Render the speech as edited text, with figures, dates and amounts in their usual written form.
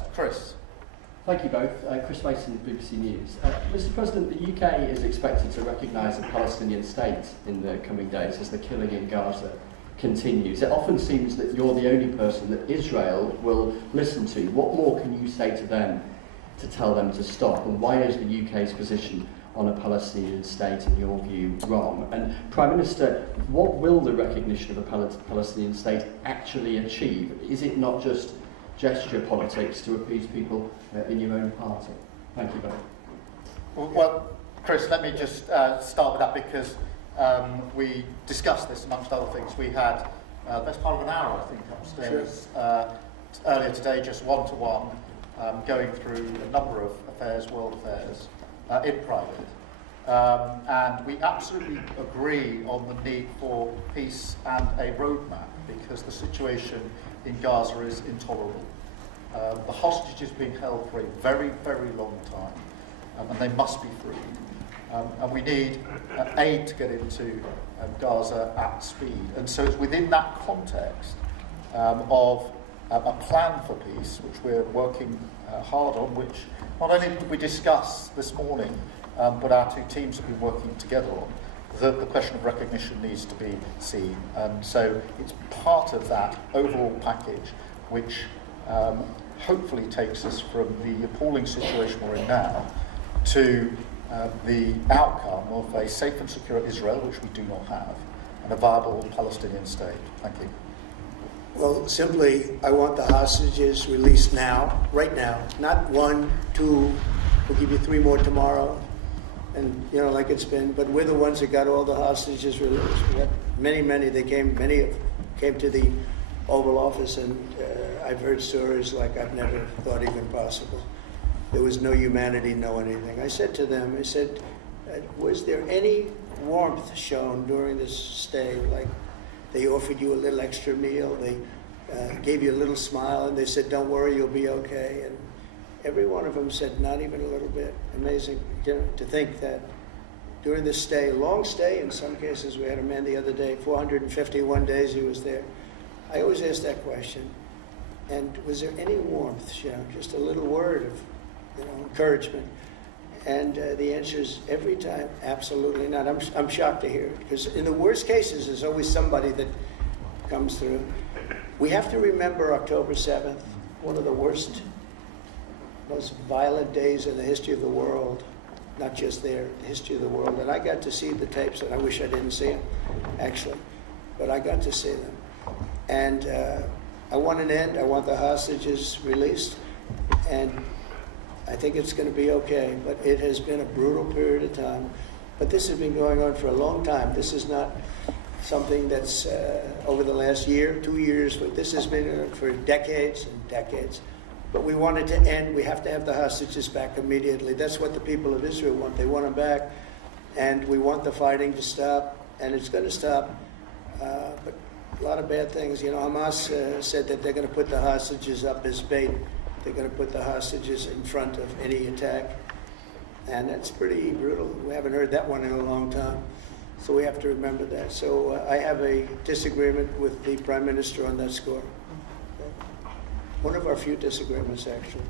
first. Chris. Thank you both. Chris Mason, BBC News. Mr. President, the UK is expected to recognise a Palestinian state in the coming days as the killing in Gaza continues. It often seems that you're the only person that Israel will listen to. What more can you say to them to tell them to stop? And why is the UK's position on a Palestinian state, in your view, wrong? And Prime Minister, what will the recognition of a Palestinian state actually achieve? Is it not just gesture politics to appease people in your own party? Thank you both. Well, Chris, let me just start with that, because we discussed this amongst other things. We had best part of an hour, I think, upstairs earlier today, just one-to-one, going through a number of affairs, world affairs, in private. And we absolutely agree on the need for peace and a roadmap, because the situation in Gaza is intolerable. The hostages have been held for a very, very long time, and they must be free. And we need aid to get into Gaza at speed. And so it's within that context of a plan for peace, which we're working hard on, which not only did we discuss this morning, but our two teams have been working together on, that the question of recognition needs to be seen. And so it's part of that overall package which hopefully takes us from the appalling situation we're in now to the outcome of a safe and secure Israel, which we do not have, and a viable Palestinian state. Thank you. Well, simply, I want the hostages released now, right now. Not 1, 2, we'll give you 3 more tomorrow, and like it's been. But we're the ones that got all the hostages released. We had many. Many came to the Oval Office, and I've heard stories like I've never thought even possible. There was no humanity, no anything. I said to them, was there any warmth shown during this stay? Like they offered you a little extra meal, they gave you a little smile, and they said, don't worry, you'll be okay. And every one of them said, not even a little bit. Amazing to think that during this stay, long stay in some cases. We had a man the other day, 451 days he was there. I always ask that question. And was there any warmth shown? Just a little word of encouragement. And the answer is every time, absolutely not. I'm shocked to hear it, because in the worst cases, there's always somebody that comes through. We have to remember October 7th, one of the worst, most violent days in the history of the world, not just there, the history of the world. And I got to see the tapes, and I wish I didn't see them, actually, but I got to see them. And I want an end. I want the hostages released, and I think it's going to be okay, but it has been a brutal period of time. But this has been going on for a long time. This is not something that's over the last year, 2 years, but this has been for decades and decades. But we want it to end. We have to have the hostages back immediately. That's what the people of Israel want. They want them back, and we want the fighting to stop, and it's going to stop. But a lot of bad things. Hamas said that they're going to put the hostages up as bait. They're going to put the hostages in front of any attack. And that's pretty brutal. We haven't heard that one in a long time. So we have to remember that. So I have a disagreement with the Prime Minister on that score. One of our few disagreements, actually.